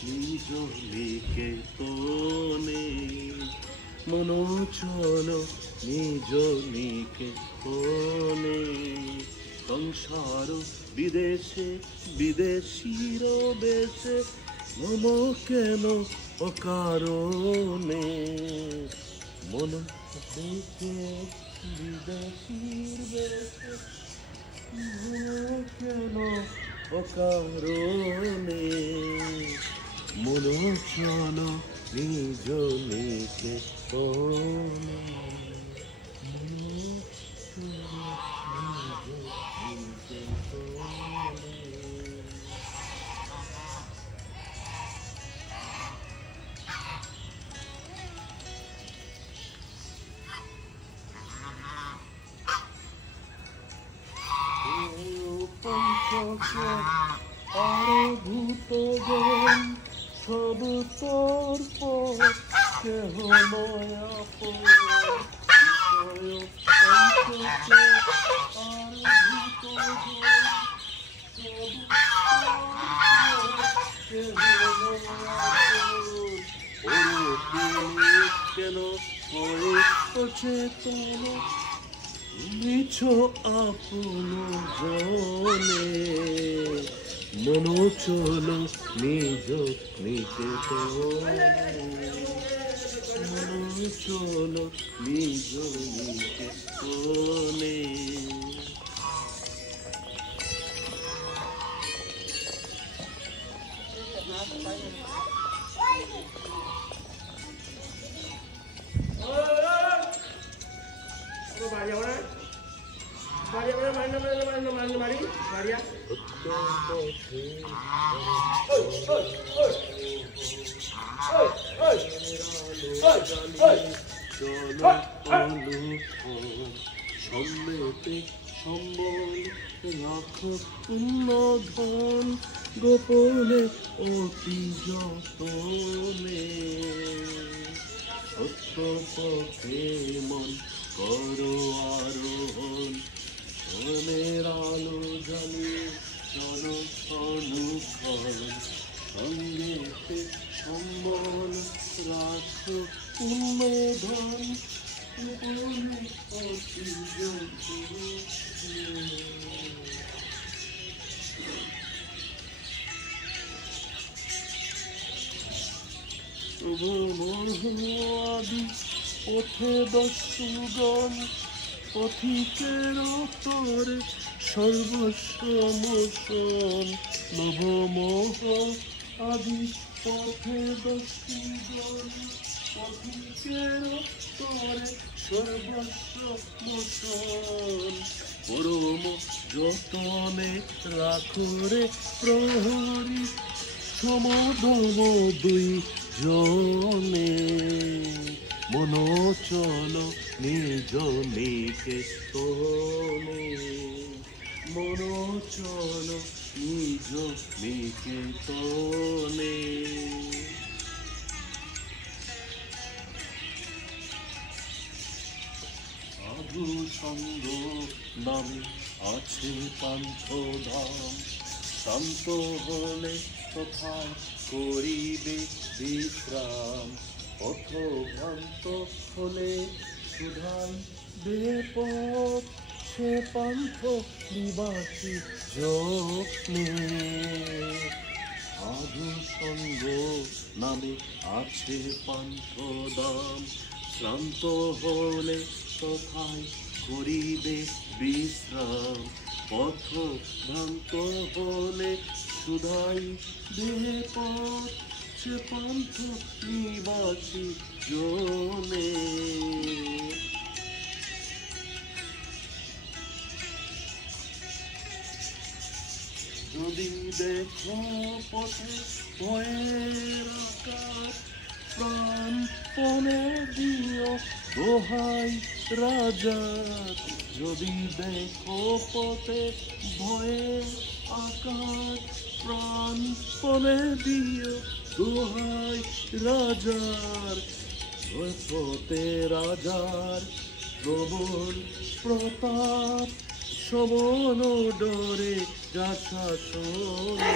নিজ নিকেতনে মন চলো নিজ নিকেতনে সংসার বিদেশে বিদেশির বেশে মম কেন অকারণে মন দেশে বিদেশির বেশে মম কেন অকারণে মন চলো নিজ নিকেতনে আরো ভূতগণ সব তোর পর কেহ নয় আপন কেন অচেতন মিছ আপন জনে মন চলো নিজ নিকেতনে মন চলো নিজ নিকেতনে সম্মেতে সম্বল রাখো পূর্ণ ধন গোপনে অতি যতনে সত্য পথে মন করো আরোহণ মনের আলো জ্বালিয়ে চলো অনুক্ষণ সঙ্গেতে সম্বল রাখো পূর্ণ ধন গোপনে অতি যতনে আদি পথে দস্যুগণ পথিকের তরে সর্বস্ব মোচন লোভ মোহ আদি পথে দস্যুগণ পথিকের তরে সর্বস্ব মোচন পরম যতনে রাখরে প্রহরী সমদম দুই জনে মন চলো নিজ নিকেতনে মন চলো নিজ নিকেতনে সাধু সঙ্গ নামে আছে পান্থধাম শান্ত হলে তথায় করিবে বিশ্রাম পথভ্রান্ত হলে সুধাই বেপথ সে পান্থ নিবাসী যত্নে সাধু সঙ্গ নামে আছে পান্থধাম শ্রান্ত হলে তথায় করিবে বিশ্রাম পথ ভ্রান্ত হলে সুধাই বেপথ সে পান্থ নিবাসী জনে যদি দেখো পথে ভয়ের আকার প্রাণপণে দিও দোহাই রাজা যদি দেখো পথে ভয়ের আকার প্রাণপণে দিও দোহাই রাজার পথে রাজার প্রবল প্রতাপ সমন ডরে যা শাসনে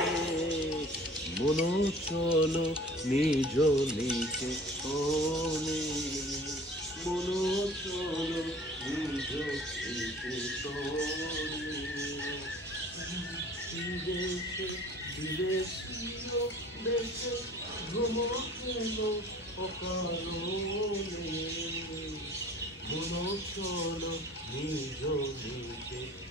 মনো চলো নিজ নিকে তনে, মনো চলো নিজ নিকে তনে। বিদেশে বিদেশীয় দেশে ভ্রমণ কেন অকারণে, মনো চলো নিজ নিকে